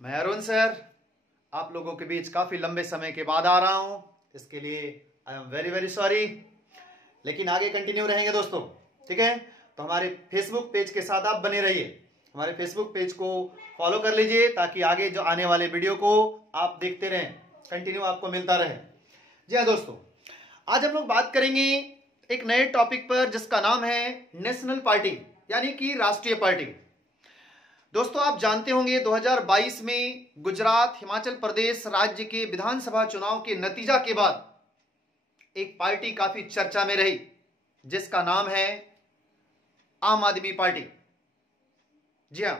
मैं अरुण सर आप लोगों के बीच काफी लंबे समय के बाद आ रहा हूं। इसके लिए I am very very sorry, लेकिन आगे कंटिन्यू रहेंगे दोस्तों। ठीक है, तो हमारे फेसबुक पेज के साथ आप बने रहिए। हमारे फेसबुक पेज को फॉलो कर लीजिए ताकि आगे जो आने वाले वीडियो को आप देखते रहें, कंटिन्यू आपको मिलता रहे। जी हाँ दोस्तों, आज हम लोग बात करेंगे एक नए टॉपिक पर जिसका नाम है नेशनल पार्टी यानी कि राष्ट्रीय पार्टी। दोस्तों आप जानते होंगे 2022 में गुजरात हिमाचल प्रदेश राज्य के विधानसभा चुनाव के नतीजा के बाद एक पार्टी काफी चर्चा में रही जिसका नाम है आम आदमी पार्टी। जी हां,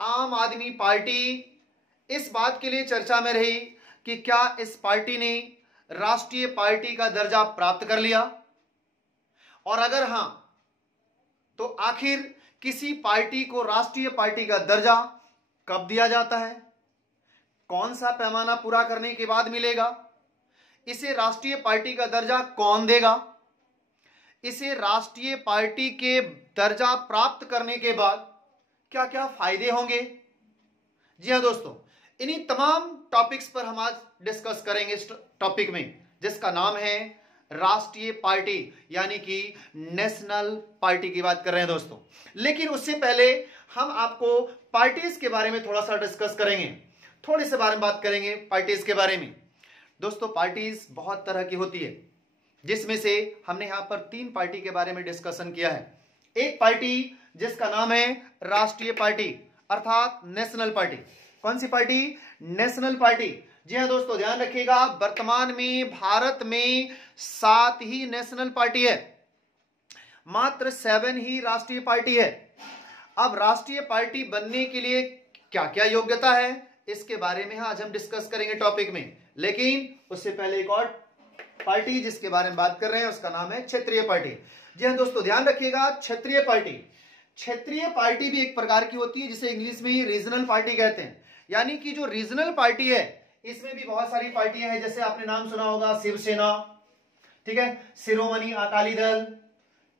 आम आदमी पार्टी इस बात के लिए चर्चा में रही कि क्या इस पार्टी ने राष्ट्रीय पार्टी का दर्जा प्राप्त कर लिया, और अगर हां तो आखिर किसी पार्टी को राष्ट्रीय पार्टी का दर्जा कब दिया जाता है, कौन सा पैमाना पूरा करने के बाद मिलेगा, इसे राष्ट्रीय पार्टी का दर्जा कौन देगा, इसे राष्ट्रीय पार्टी के दर्जा प्राप्त करने के बाद क्या क्या फायदे होंगे। जी हां दोस्तों, इन्हीं तमाम टॉपिक्स पर हम आज डिस्कस करेंगे इस टॉपिक में जिसका नाम है राष्ट्रीय पार्टी यानी कि नेशनल पार्टी की बात कर रहे हैं दोस्तों। लेकिन उससे पहले हम आपको पार्टीज के बारे में थोड़ा सा डिस्कस करेंगे, थोड़ी से बारे में बात करेंगे पार्टीज के बारे में। दोस्तों पार्टीज बहुत तरह की होती है, जिसमें से हमने यहां पर 3 पार्टी के बारे में डिस्कशन किया है। एक पार्टी जिसका नाम है राष्ट्रीय पार्टी अर्थात नेशनल पार्टी। कौन सी पार्टी? National party. जी हाँ दोस्तों, ध्यान रखिएगा, वर्तमान में भारत में 7 ही नेशनल पार्टी है, मात्र 7 ही राष्ट्रीय पार्टी है। अब राष्ट्रीय पार्टी बनने के लिए क्या क्या योग्यता है इसके बारे में आज हम डिस्कस करेंगे टॉपिक में। लेकिन उससे पहले एक और पार्टी जिसके बारे में बात कर रहे हैं उसका नाम है क्षेत्रीय पार्टी। जी हाँ दोस्तों, ध्यान रखिएगा, क्षेत्रीय पार्टी। क्षेत्रीय पार्टी भी एक प्रकार की होती है जिसे इंग्लिश में रीजनल पार्टी कहते हैं। यानी कि जो रीजनल पार्टी है इसमें भी बहुत सारी पार्टियां हैं, जैसे आपने नाम सुना होगा शिवसेना, ठीक है, शिरोमणि अकाली दल,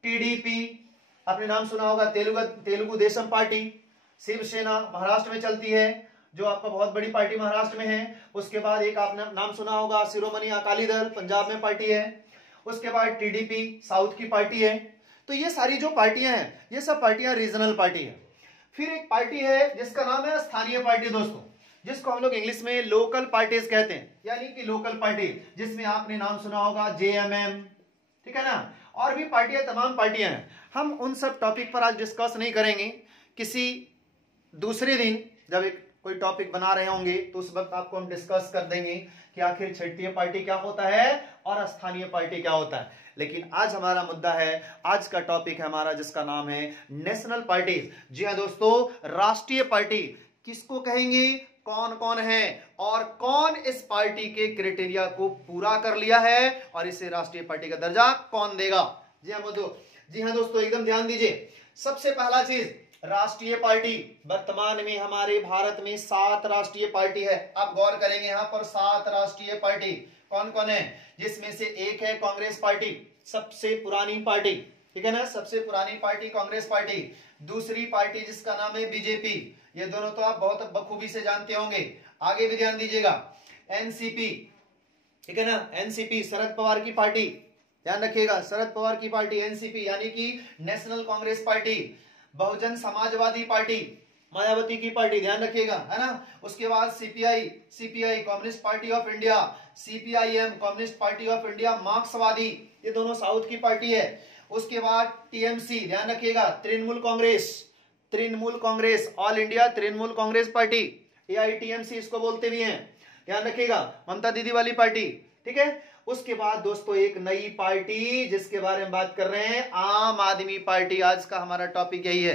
टीडीपी, आपने नाम सुना होगा तेलुगु देशम पार्टी। शिवसेना महाराष्ट्र में चलती है, जो आपका बहुत बड़ी पार्टी महाराष्ट्र में है। उसके बाद एक आपने नाम सुना होगा शिरोमणि अकाली दल, पंजाब में पार्टी है। उसके बाद टीडीपी साउथ की पार्टी है। तो ये सारी जो पार्टियां हैं ये सब पार्टियां रीजनल पार्टी है। फिर एक पार्टी है जिसका नाम है स्थानीय पार्टी दोस्तों, जिसको हम लोग इंग्लिश में लोकल पार्टीज कहते हैं। यानी कि लोकल पार्टी जिसमें आपने नाम सुना होगा जेएमएम, ठीक है ना, और भी पार्टियां, तमाम पार्टियां हैं। हम उन सब टॉपिक पर आज डिस्कस नहीं करेंगे, किसी दूसरे दिन जब एक कोई टॉपिक बना रहे होंगे तो उस वक्त आपको हम डिस्कस कर देंगे कि आखिर क्षेत्रीय पार्टी क्या होता है और स्थानीय पार्टी क्या होता है। लेकिन आज हमारा मुद्दा है, आज का टॉपिक है हमारा जिसका नाम है नेशनल पार्टीज। जी हाँ दोस्तों, राष्ट्रीय पार्टी किसको कहेंगे, कौन कौन है और कौन इस पार्टी के क्राइटेरिया को पूरा कर लिया है और इसे राष्ट्रीय पार्टी का दर्जा कौन देगा। जी हाँ दोस्तों, एकदम ध्यान दीजिए। सबसे पहला चीज, राष्ट्रीय पार्टी। वर्तमान में हमारे भारत में 7 राष्ट्रीय पार्टी है। आप गौर करेंगे यहाँ पर 7 राष्ट्रीय पार्टी कौन कौन है, जिसमें से एक है कांग्रेस पार्टी, सबसे पुरानी पार्टी, ठीक है ना, सबसे पुरानी पार्टी कांग्रेस पार्टी। दूसरी पार्टी जिसका नाम है बीजेपी, ये दोनों तो आप बहुत बखूबी से जानते होंगे। आगे भी ध्यान दीजिएगा, एनसीपी, ठीक है ना, एनसीपी शरद पवार की पार्टी, ध्यान रखिएगा, शरद पवार की पार्टी एनसीपी यानी कि national Congress party. Bahujan Samajwadi party, Mayawati की पार्टी, ध्यान रखिएगा, है ना। उसके बाद CPI communist party of India, CPIM communist party of India, मार्क्सवादी, ये दोनों साउथ की पार्टी है। उसके बाद टीएमसी, ध्यान रखिएगा, Trinamool Congress, all India Trinamool Congress party, AITMC इसको बोलते भी हैं, ध्यान रखिएगा, ममता दीदी वाली पार्टी, ठीक है। उसके बाद दोस्तों एक नई पार्टी जिसके बारे में बात कर रहे हैं, आम आदमी पार्टी। आज का हमारा टॉपिक यही है,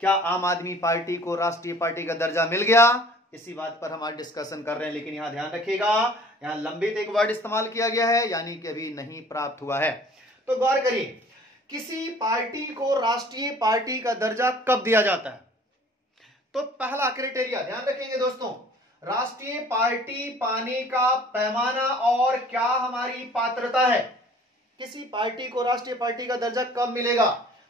क्या आम आदमी पार्टी को राष्ट्रीय पार्टी का दर्जा मिल गया, इसी बात पर हम आज डिस्कशन कर रहे हैं। लेकिन यहां ध्यान रखिएगा, यहां लंबित एक वर्ड इस्तेमाल किया गया है, यानी कि अभी नहीं प्राप्त हुआ है। तो गौर करिए, किसी पार्टी को राष्ट्रीय पार्टी का दर्जा कब दिया जाता है। तो पहला क्राइटेरिया ध्यान रखेंगे दोस्तों, राष्ट्रीय पार्टी पाने का पैमाना और क्या हमारी पात्रता है, किसी पार्टी को राष्ट्रीय पार्टी का दर्जा कब मिलेगा।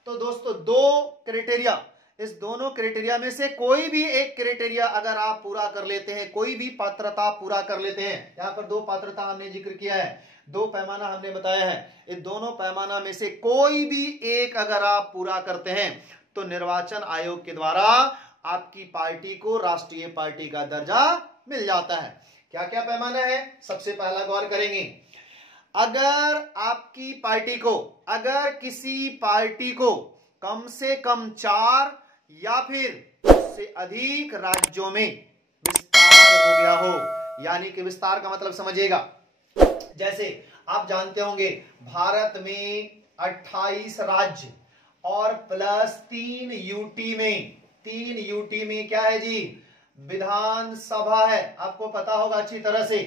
तो दोस्तों 2 क्राइटेरिया, इस दोनों क्राइटेरिया में से कोई भी एक क्राइटेरिया अगर आप पूरा कर लेते हैं, कोई भी पात्रता पूरा कर लेते हैं, यहां पर दो पात्रता हमने जिक्र किया है, दो पैमाना हमने बताया है, इन दोनों पैमाना में से कोई भी एक अगर आप पूरा करते हैं तो निर्वाचन आयोग के द्वारा आपकी पार्टी को राष्ट्रीय पार्टी का दर्जा मिल जाता है। क्या क्या पैमाना है, सबसे पहला गौर करेंगे, अगर आपकी पार्टी को, अगर किसी पार्टी को कम से कम 4 या फिर उससे अधिक राज्यों में विस्तार हो गया हो, यानी कि विस्तार का मतलब समझिएगा, जैसे आप जानते होंगे भारत में 28 राज्य और प्लस 3 यूटी में, 3 यूटी में क्या है जी, विधानसभा है, आपको पता होगा अच्छी तरह से,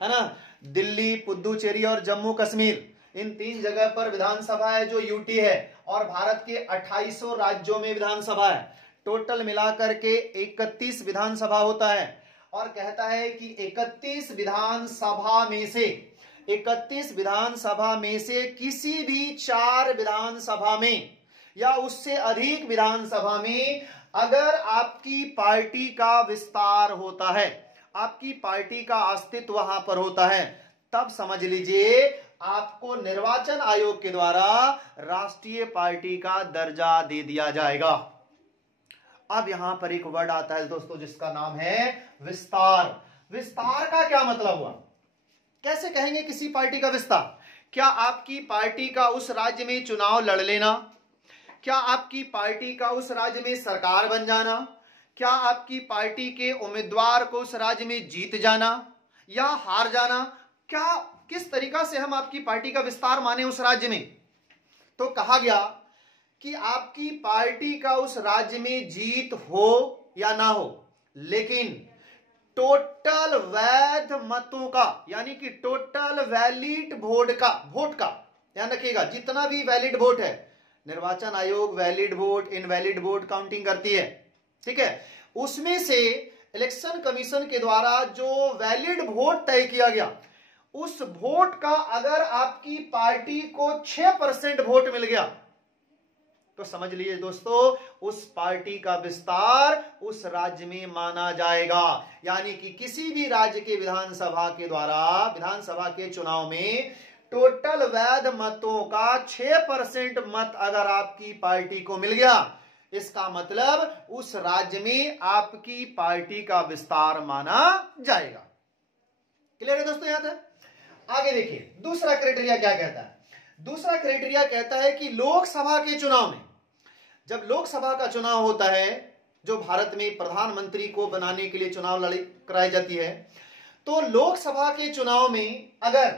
है ना, दिल्ली, पुदुचेरी और जम्मू कश्मीर, इन 3 जगह पर विधानसभा है जो यूटी है, और भारत के 2800 राज्यों में विधानसभा है, टोटल मिलाकर के 31 विधानसभा होता है। और कहता है कि 31 विधानसभा में से किसी भी 4 विधानसभा में या उससे अधिक विधानसभा में अगर आपकी पार्टी का विस्तार होता है, आपकी पार्टी का अस्तित्व वहां पर होता है, तब समझ लीजिए आपको निर्वाचन आयोग के द्वारा राष्ट्रीय पार्टी का दर्जा दे दिया जाएगा। अब यहां पर एक वर्ड आता है दोस्तों जिसका नाम है विस्तार। विस्तार का क्या मतलब हुआ, कैसे कहेंगे किसी पार्टी का विस्तार? क्या आपकी पार्टी का उस राज्य में चुनाव लड़ लेना, क्या आपकी पार्टी का उस राज्य में सरकार बन जाना, क्या आपकी पार्टी के उम्मीदवार को उस राज्य में जीत जाना या हार जाना, क्या किस तरीका से हम आपकी पार्टी का विस्तार माने उस राज्य में? तो कहा गया कि आपकी पार्टी का उस राज्य में जीत हो या ना हो, लेकिन टोटल वैध मतों का, यानी कि टोटल वैलिड वोट का ध्यान रखिएगा, जितना भी वैलिड वोट है, निर्वाचन आयोग valid vote, invalid vote counting करती है, ठीक है, उसमें से इलेक्शन कमीशन के द्वारा जो वैलिड वोट तय किया गया, उस वोट का अगर आपकी पार्टी को 6% वोट मिल गया तो समझ लीजिए दोस्तों उस पार्टी का विस्तार उस राज्य में माना जाएगा। यानी कि किसी भी राज्य के विधानसभा के द्वारा, विधानसभा के चुनाव में टोटल वैध मतों का 6% मत अगर आपकी पार्टी को मिल गया, इसका मतलब उस राज्य में आपकी पार्टी का विस्तार माना जाएगा। क्लियर है दोस्तों? यहां तक आगे देखिए दूसरा क्राइटेरिया क्या कहता है। दूसरा क्राइटेरिया कहता है कि लोकसभा के चुनाव में, जब लोकसभा का चुनाव होता है, जो भारत में प्रधानमंत्री को बनाने के लिए चुनाव लड़ी कराई जाती है, तो लोकसभा के चुनाव में अगर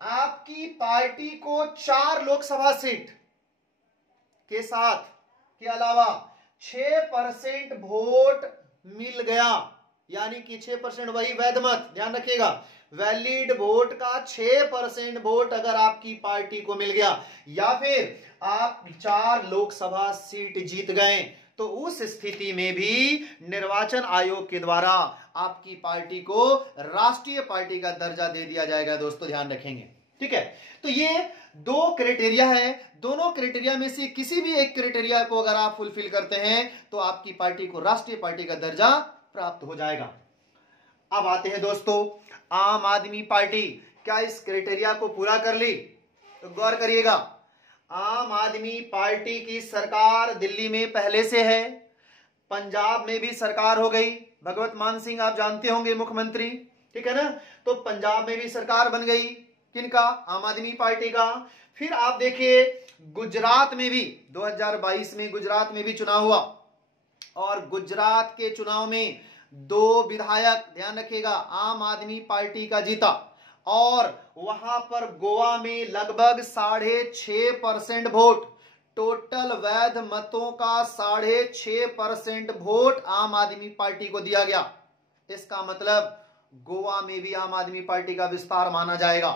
आपकी पार्टी को 4 लोकसभा सीट के साथ के अलावा 6% वोट मिल गया, यानी कि 6% वही वैध मत, ध्यान रखिएगा, वैलिड वोट का 6% वोट अगर आपकी पार्टी को मिल गया, या फिर आप 4 लोकसभा सीट जीत गए, तो उस स्थिति में भी निर्वाचन आयोग के द्वारा आपकी पार्टी को राष्ट्रीय पार्टी का दर्जा दे दिया जाएगा। दोस्तों ध्यान रखेंगे, ठीक है। तो ये 2 क्राइटेरिया है, दोनों क्राइटेरिया में से किसी भी एक क्राइटेरिया को अगर आप फुलफिल करते हैं तो आपकी पार्टी को राष्ट्रीय पार्टी का दर्जा प्राप्त हो जाएगा। अब आते हैं दोस्तों, आम आदमी पार्टी क्या इस क्राइटेरिया को पूरा कर ली? तो गौर करिएगा, आम आदमी पार्टी की सरकार दिल्ली में पहले से है, पंजाब में भी सरकार हो गई, भगवत मान सिंह आप जानते होंगे मुख्यमंत्री, ठीक है ना, तो पंजाब में भी सरकार बन गई, किनका? आम आदमी पार्टी का। फिर आप देखिए गुजरात में भी 2022 में गुजरात में भी चुनाव हुआ, और गुजरात के चुनाव में 2 विधायक, ध्यान रखिएगा, आम आदमी पार्टी का जीता, और वहां पर गोवा में लगभग 6.5% वोट, टोटल वैध मतों का 6.5% वोट आम आदमी पार्टी को दिया गया। इसका मतलब गोवा में भी आम आदमी पार्टी का विस्तार माना जाएगा।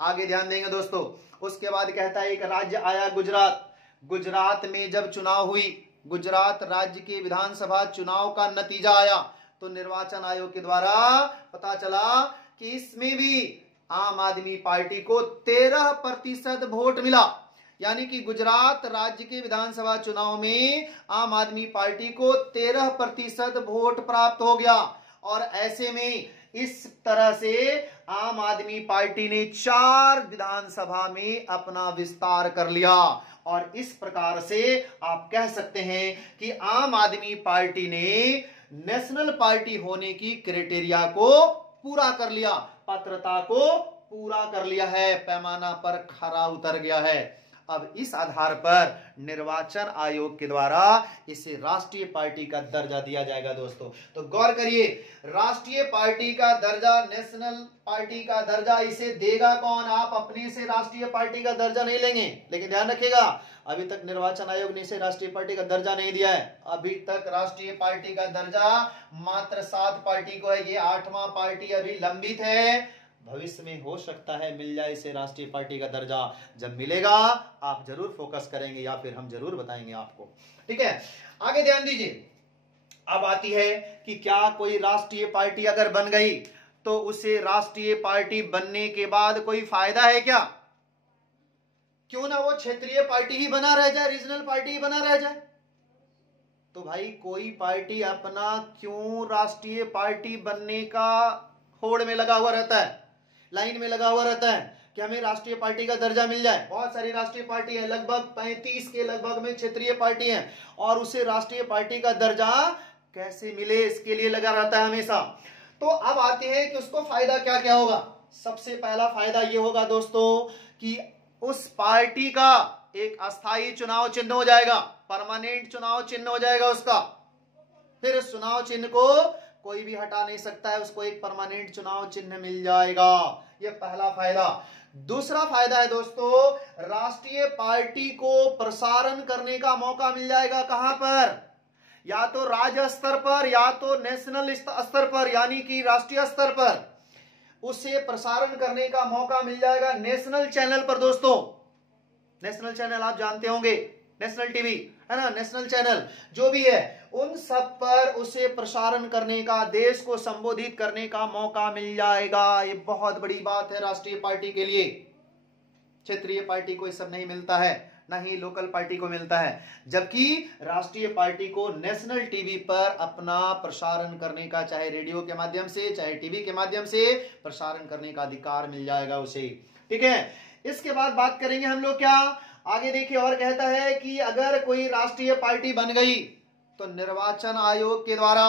आगे ध्यान देंगे दोस्तों, उसके बाद कहता है एक राज्य आया गुजरात। गुजरात में जब चुनाव हुई, गुजरात राज्य के विधानसभा चुनाव का नतीजा आया, तो निर्वाचन आयोग के द्वारा पता चला कि इसमें भी आम आदमी पार्टी को 13% वोट मिला, यानी कि गुजरात राज्य के विधानसभा चुनाव में आम आदमी पार्टी को 13% वोट प्राप्त हो गया। और ऐसे में इस तरह से आम आदमी पार्टी ने 4 विधानसभा में अपना विस्तार कर लिया। और इस प्रकार से आप कह सकते हैं कि आम आदमी पार्टी ने नेशनल पार्टी होने की क्राइटेरिया को पूरा कर लिया, पात्रता को पूरा कर लिया है, पैमाना पर खरा उतर गया है। अब इस आधार पर निर्वाचन आयोग के द्वारा इसे राष्ट्रीय पार्टी का दर्जा दिया जाएगा। दोस्तों तो गौर करिए, राष्ट्रीय पार्टी का दर्जा, नेशनल पार्टी का दर्जा इसे देगा कौन? आप अपने से राष्ट्रीय पार्टी का दर्जा नहीं लेंगे। लेकिन ध्यान रखिएगा, अभी तक निर्वाचन आयोग ने इसे राष्ट्रीय पार्टी का दर्जा नहीं दिया है। अभी तक राष्ट्रीय पार्टी का दर्जा मात्र 7 पार्टी को है। ये 8वां पार्टी अभी लंबित है। भविष्य में हो सकता है मिल जाए इसे राष्ट्रीय पार्टी का दर्जा। जब मिलेगा आप जरूर फोकस करेंगे या फिर हम जरूर बताएंगे आपको। ठीक है, आगे ध्यान दीजिए। अब आती है कि क्या कोई राष्ट्रीय पार्टी अगर बन गई तो उसे राष्ट्रीय पार्टी बनने के बाद कोई फायदा है क्या? क्यों ना वो क्षेत्रीय पार्टी ही बना रह जाए, रीजनल पार्टी ही बना रह जाए। तो भाई कोई पार्टी अपना क्यों राष्ट्रीय पार्टी बनने का होड़ में लगा हुआ रहता है, लाइन में लगा हुआ रहता है कि हमें राष्ट्रीय पार्टी का दर्जा मिल जाए। बहुत सारी राष्ट्रीय पार्टी है, लगभग 35 के लगभग में क्षेत्रीय पार्टी है, और उसे राष्ट्रीय पार्टी का दर्जा कैसे मिले इसके लिए लगा रहता है हमेशा। तो अब आते हैं कि उसको फायदा क्या क्या होगा। सबसे पहला फायदा ये होगा दोस्तों कि उस पार्टी का एक अस्थायी चुनाव चिन्ह हो जाएगा, परमानेंट चुनाव चिन्ह हो जाएगा उसका। फिर उस चुनाव चिन्ह को कोई भी हटा नहीं सकता है, उसको एक परमानेंट चुनाव चिन्ह मिल जाएगा। यह पहला फायदा। दूसरा फायदा है दोस्तों, राष्ट्रीय पार्टी को प्रसारण करने का मौका मिल जाएगा। कहां पर? या तो राज्य स्तर पर या तो नेशनल स्तर पर, यानी कि राष्ट्रीय स्तर पर उसे प्रसारण करने का मौका मिल जाएगा नेशनल चैनल पर। दोस्तों नेशनल चैनल आप जानते होंगे, नेशनल टीवी है ना, नेशनल चैनल जो भी है, उन सब पर उसे प्रसारण करने का, देश को संबोधित करने का मौका मिल जाएगा। ये बहुत बड़ी बात है राष्ट्रीय पार्टी के लिए। क्षेत्रीय पार्टी को ये सब नहीं मिलता है, ना ही लोकल पार्टी को मिलता है। जबकि राष्ट्रीय पार्टी को नेशनल टीवी पर अपना प्रसारण करने का, चाहे रेडियो के माध्यम से चाहे टीवी के माध्यम से प्रसारण करने का अधिकार मिल जाएगा उसे। ठीक है, इसके बाद बात करेंगे हम लोग क्या, आगे देखिए और कहता है कि अगर कोई राष्ट्रीय पार्टी बन गई तो निर्वाचन आयोग के द्वारा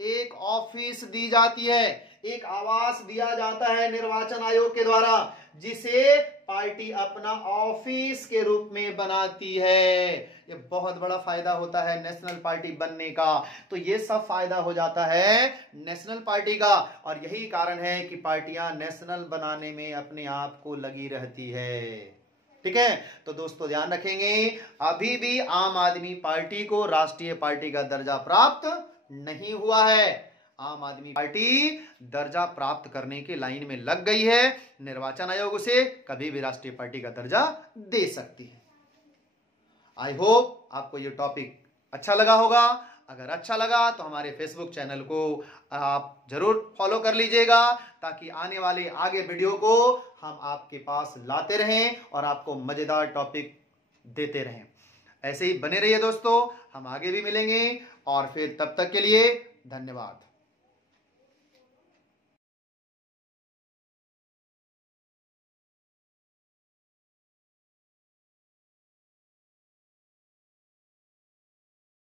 एक ऑफिस दी जाती है, एक आवास दिया जाता है निर्वाचन आयोग के द्वारा, जिसे पार्टी अपना ऑफिस के रूप में बनाती है। ये बहुत बड़ा फायदा होता है नेशनल पार्टी बनने का। तो ये सब फायदा हो जाता है नेशनल पार्टी का, और यही कारण है कि पार्टियां नेशनल बनाने में अपने आप को लगी रहती है। ठीक है, तो दोस्तों ध्यान रखेंगे, अभी भी आम आदमी पार्टी को राष्ट्रीय पार्टी का दर्जा प्राप्त नहीं हुआ है। आम आदमी पार्टी दर्जा प्राप्त करने की लाइन में लग गई है। निर्वाचन आयोग उसे कभी भी राष्ट्रीय पार्टी का दर्जा दे सकती है। आई होप आपको ये टॉपिक अच्छा लगा होगा। अगर अच्छा लगा तो हमारे फेसबुक चैनल को आप जरूर फॉलो कर लीजिएगा, ताकि आने वाले आगे वीडियो को हम आपके पास लाते रहें और आपको मजेदार टॉपिक देते रहें। ऐसे ही बने रहिए दोस्तों, हम आगे भी मिलेंगे, और फिर तब तक के लिए धन्यवाद।